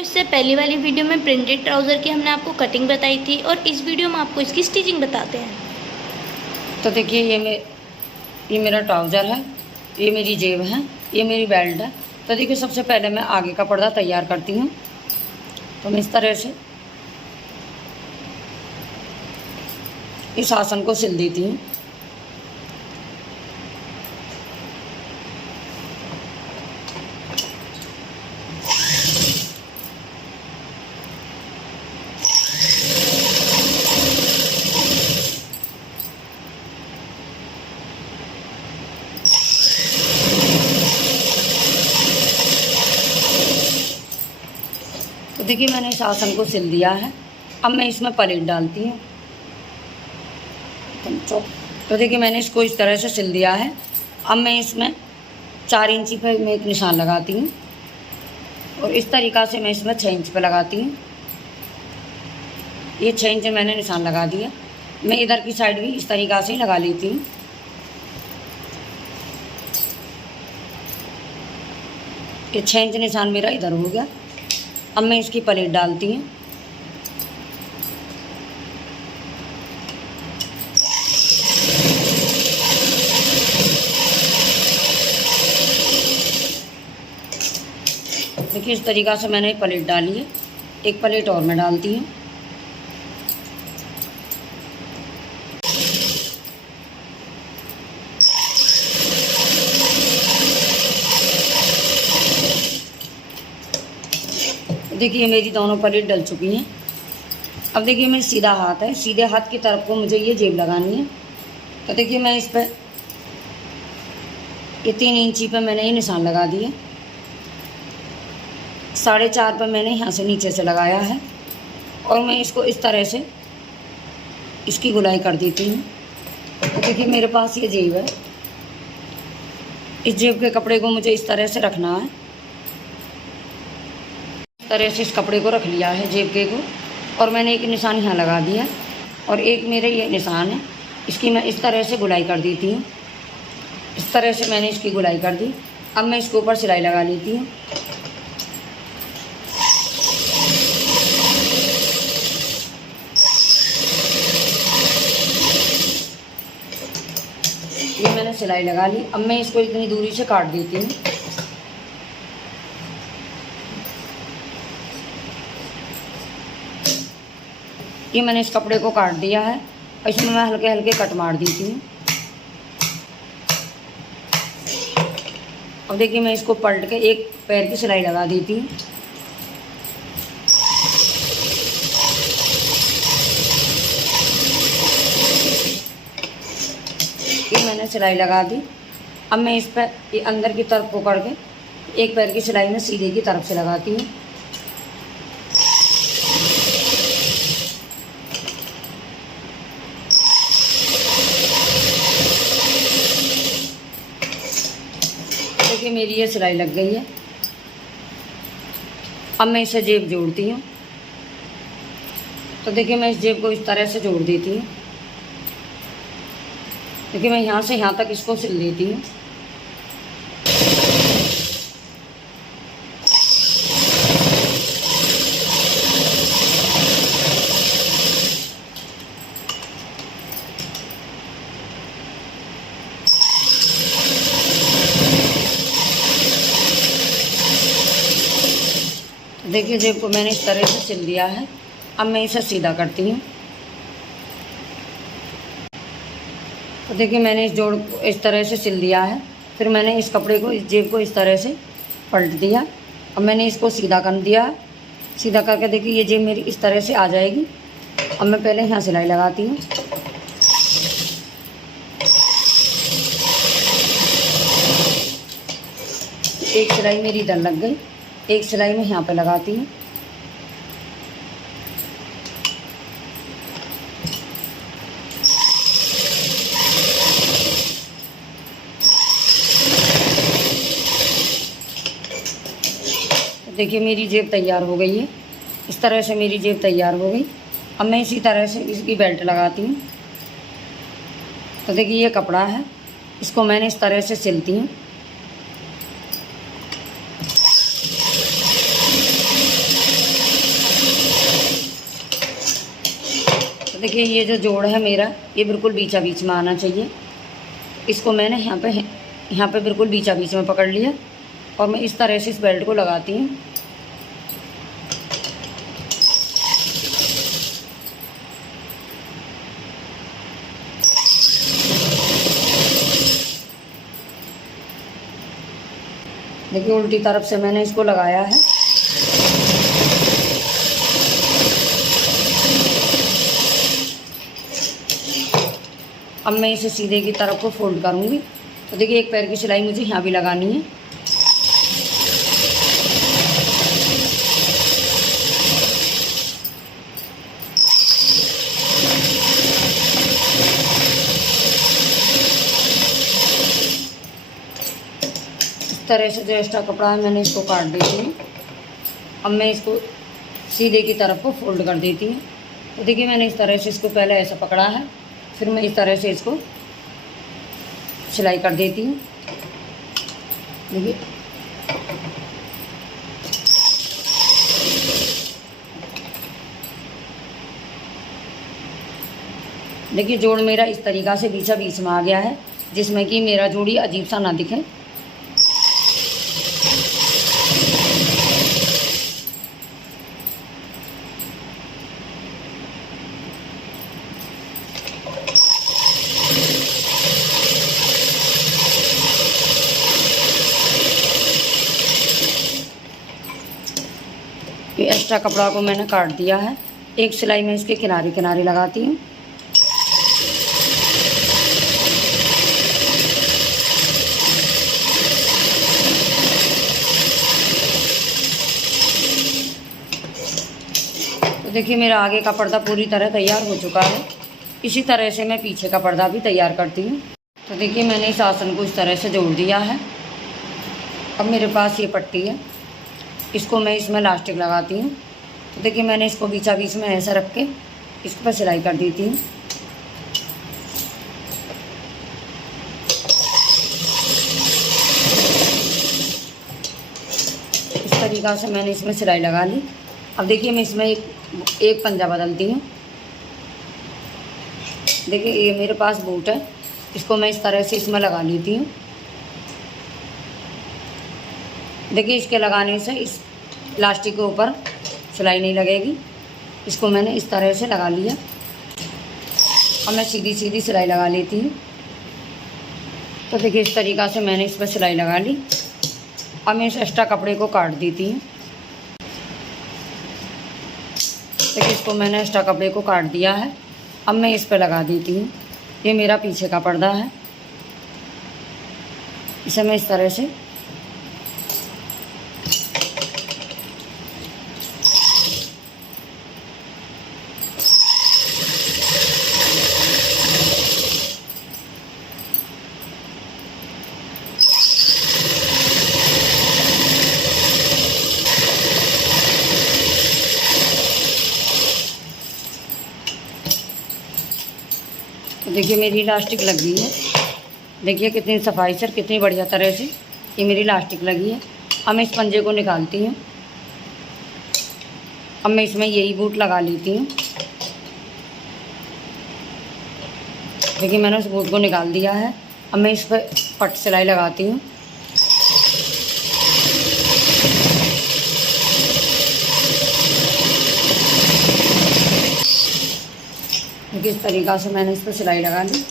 इससे पहली वाली वीडियो में प्रिंटेड ट्राउज़र की हमने आपको कटिंग बताई थी और इस वीडियो में आपको इसकी स्टिचिंग बताते हैं। तो देखिए ये मेरा ट्राउज़र है, ये मेरी जेब है, ये मेरी बेल्ट है। तो देखिए सबसे पहले मैं आगे का पर्दा तैयार करती हूँ। तो मैं इस तरह से इस आसन को सिल देती हूँ। तो देखिए मैंने इस आसन को सिल दिया है। अब मैं इसमें प्लेट डालती हूँ। तो देखिए मैंने इसको इस तरह से सिल दिया है। अब मैं इसमें 4 इंची पर मैं एक निशान लगाती हूँ और इस तरीक़ा से मैं इसमें 6 इंच पर लगाती हूँ। ये 6 इंच मैंने निशान लगा दिया। मैं इधर की साइड भी इस तरीक़ा से ही लगा लेती हूँ। ये 6 इंच निशान मेरा इधर हो गया। अब मैं इसकी प्लेट डालती हूँ। देखिए इस तरीक़ा से मैंने प्लेट डाली है। एक प्लेट और मैं डालती हूँ। देखिए मेरी दोनों प्लेट डल चुकी हैं। अब देखिए मैं सीधा हाथ है, सीधे हाथ की तरफ को मुझे ये जेब लगानी है। तो देखिए मैं इस पर ये 3 इंची पे मैंने ये निशान लगा दिए। 4.5 पर मैंने यहाँ से नीचे से लगाया है और मैं इसको इस तरह से इसकी गुलाई कर देती हूँ। तो देखिए मेरे पास ये जेब है। इस जेब के कपड़े को मुझे इस तरह से रखना है। इस तरह से इस कपड़े को रख लिया है जेब के को, और मैंने एक निशान यहाँ लगा दिया और एक मेरे ये निशान है, इसकी मैं इस तरह से गुलाई कर देती हूँ। इस तरह से मैंने इसकी गुलाई कर दी। अब मैं इसके ऊपर सिलाई लगा लेती हूँ। ये मैंने सिलाई लगा ली। अब मैं इसको इतनी दूरी से काट देती हूँ। ये मैंने इस कपड़े को काट दिया है और इसमें मैं हल्के हल्के कट मार देती हूँ। अब देखिए मैं इसको पलट के एक पैर की सिलाई लगा देती हूँ। ये मैंने सिलाई लगा दी। अब मैं इस पर ये अंदर की तरफ पकड़ के एक पैर की सिलाई में सीधे की तरफ से लगाती हूँ। देखिए मेरी ये सिलाई लग गई है। अब मैं इसे जेब जोड़ती हूँ। तो देखिए मैं इस जेब को इस तरह से जोड़ देती हूँ। देखिए मैं यहाँ से यहाँ तक इसको सिल देती हूँ। देखिए जेब को मैंने इस तरह से सिल दिया है। अब मैं इसे सीधा करती हूँ। तो देखिए मैंने इस जोड़ को इस तरह से सिल दिया है। फिर मैंने इस कपड़े को इस जेब को इस तरह से पलट दिया। अब मैंने इसको सीधा कर दिया। सीधा करके देखिए ये जेब मेरी इस तरह से आ जाएगी। अब मैं पहले यहाँ सिलाई लगाती हूँ। एक सिलाई मेरी इधर लग गई, एक सिलाई मैं यहाँ पे लगाती हूँ। देखिए मेरी जेब तैयार हो गई है। इस तरह से मेरी जेब तैयार हो गई। अब मैं इसी तरह से इसकी बेल्ट लगाती हूँ। तो देखिए ये कपड़ा है, इसको मैंने इस तरह से सिलती हूँ। देखिए ये जो जोड़ है मेरा, ये बिल्कुल बीचा बीच में आना चाहिए। इसको मैंने यहाँ पे बिल्कुल बीचा बीच में पकड़ लिया और मैं इस तरह से इस बेल्ट को लगाती हूँ। देखिए उल्टी तरफ से मैंने इसको लगाया है। अब मैं इसे सीधे की तरफ को फोल्ड करूँगी। तो देखिए एक पैर की सिलाई मुझे यहाँ भी लगानी है। इस तरह से जो एक्स्ट्रा कपड़ा है मैंने इसको काट देती हूँ। अब मैं इसको सीधे की तरफ को फोल्ड कर देती हूँ। तो देखिए मैंने इस तरह से इसको पहले ऐसा पकड़ा है, फिर मैं इस तरह से इसको सिलाई कर देती हूँ। देखिए देखिए जोड़ मेरा इस तरीक़ा से बीचा बीच में आ गया है, जिसमें कि मेरा जोड़ी अजीब सा ना दिखे। ये एक्स्ट्रा कपड़ा को मैंने काट दिया है। एक सिलाई में इसके किनारे किनारे लगाती हूँ। तो देखिए मेरा आगे का पर्दा पूरी तरह तैयार हो चुका है। इसी तरह से मैं पीछे का पर्दा भी तैयार करती हूँ। तो देखिए मैंने इस आसन को इस तरह से जोड़ दिया है। अब मेरे पास ये पट्टी है, इसको मैं इसमें इलास्टिक लगाती हूँ। तो देखिए मैंने इसको बीचा बीच में ऐसा रख के इस पर सिलाई कर देती हूँ। इस तरीक़ा से मैंने इसमें सिलाई लगा ली। अब देखिए मैं इसमें एक पंजा बदलती हूँ। देखिए ये मेरे पास बूट है, इसको मैं इस तरह से इसमें लगा लेती हूँ। देखिए इसके लगाने से इस इलास्टिक के ऊपर सिलाई नहीं लगेगी। इसको मैंने इस तरह से लगा लिया। अब मैं सीधी सीधी सिलाई लगा लेती हूँ। तो देखिए इस तरीक़ा से मैंने इस पर सिलाई लगा ली। अब मैं इस एक्स्ट्रा कपड़े को काट देती हूँ। देखिए इसको मैंने एक्स्ट्रा कपड़े को काट दिया है। अब मैं इस पर लगा देती हूँ। ये मेरा पीछे का पर्दा है, इसे मैं इस तरह से देखिए मेरी इलास्टिक लग गई है। देखिए कितनी सफाई से, कितनी बढ़िया तरह से ये मेरी इलास्टिक लगी है। अब मैं इस पंजे को निकालती हूँ। अब मैं इसमें यही बूट लगा लेती हूँ। देखिए मैंने उस बूट को निकाल दिया है। अब मैं इस पर पट सिलाई लगाती हूँ। किस तरीक़ा से मैंने इस पर सिलाई लगा ली।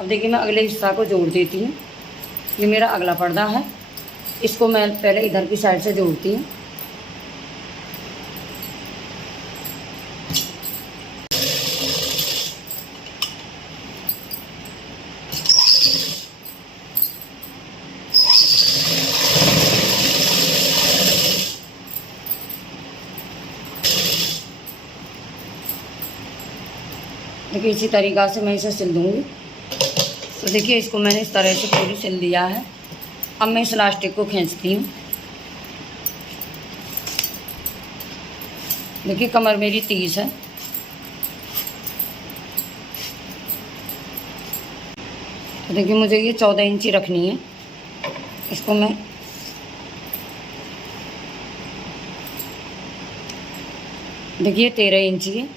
अब देखिए मैं अगले हिस्सा को जोड़ देती हूँ। ये मेरा अगला पर्दा है, इसको मैं पहले इधर की साइड से जोड़ती हूँ। देखिए इसी तरीक़ा से मैं इसे सिल दूँगी। तो देखिए इसको मैंने इस तरह से पूरी सिल दिया है। अब मैं इस इलास्टिक को खींचती हूँ। देखिए कमर मेरी 30 है। तो देखिए मुझे ये 14 इंची रखनी है। इसको मैं देखिए 13 इंची है।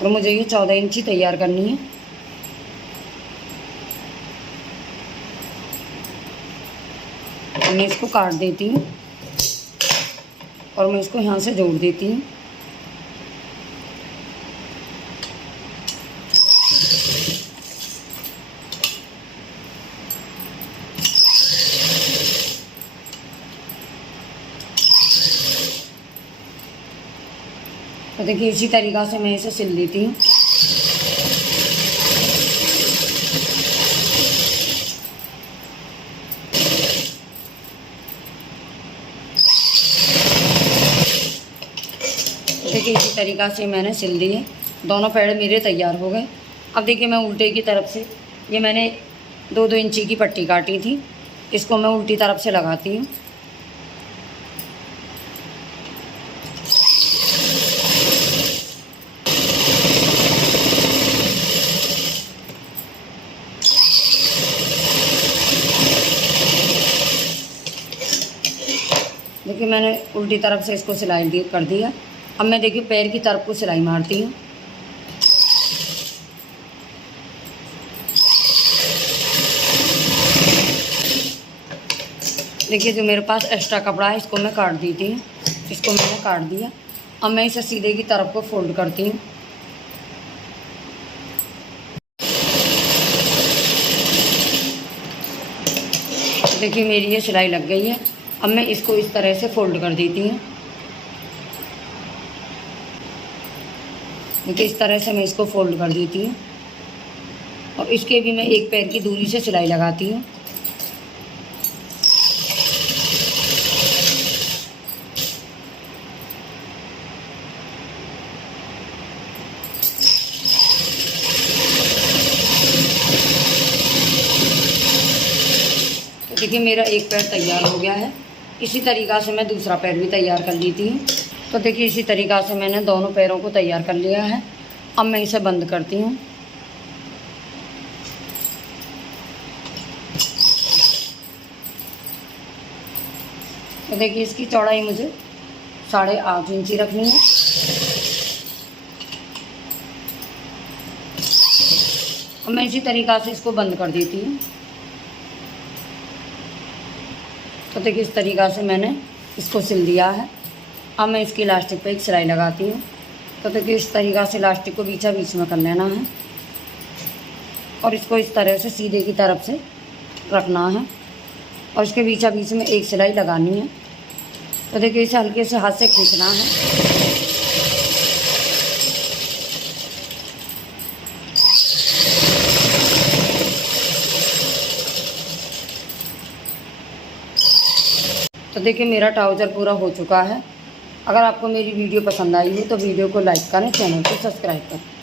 और मुझे ये 14 इंची तैयार करनी है। मैं इसको काट देती हूँ और मैं इसको यहाँ से जोड़ देती हूँ। तो देखिए इसी तरीक़ा से मैं इसे सिल देती हूँ। देखिए इसी तरीक़ा से मैंने सिल दिए, दोनों पैड़ मेरे तैयार हो गए। अब देखिए मैं उल्टे की तरफ से, ये मैंने 2-2 इंची की पट्टी काटी थी, इसको मैं उल्टी तरफ से लगाती हूँ। देखिए मैंने उल्टी तरफ से इसको सिलाई कर दिया। अब मैं देखिए पैर की तरफ को सिलाई मारती हूँ। देखिए जो मेरे पास एक्स्ट्रा कपड़ा है इसको मैं काट देती हूँ। इसको मैंने काट दिया। अब मैं इसे सीधे की तरफ को फोल्ड करती हूँ। देखिए मेरी ये सिलाई लग गई है। अब मैं इसको इस तरह से फोल्ड कर देती हूँ। देखिए इस तरह से मैं इसको फोल्ड कर देती हूँ और इसके भी मैं एक पैर की दूरी से सिलाई लगाती हूँ। देखिए मेरा एक पैर तैयार हो गया है। इसी तरीक़ा से मैं दूसरा पैर भी तैयार कर लेती हूँ। तो देखिए इसी तरीक़ा से मैंने दोनों पैरों को तैयार कर लिया है। अब मैं इसे बंद करती हूँ। तो देखिए इसकी चौड़ाई मुझे 8.5 इंची रखनी है। अब मैं इसी तरीक़ा से इसको बंद कर देती हूँ। तो देखिए इस तरीक़ा से मैंने इसको सिल दिया है। अब मैं इसकी इलास्टिक पे एक सिलाई लगाती हूँ। तो देखिए इस तरीक़ा से इलास्टिक को बीचा बीच में कर लेना है और इसको इस तरह से सीधे की तरफ से रखना है और इसके बीचा बीच में एक सिलाई लगानी है। तो देखिए इसे हल्के से हाथ से खींचना है। तो देखिए मेरा ट्राउज़र पूरा हो चुका है। अगर आपको मेरी वीडियो पसंद आई हो तो वीडियो को लाइक करें, चैनल को सब्सक्राइब करें।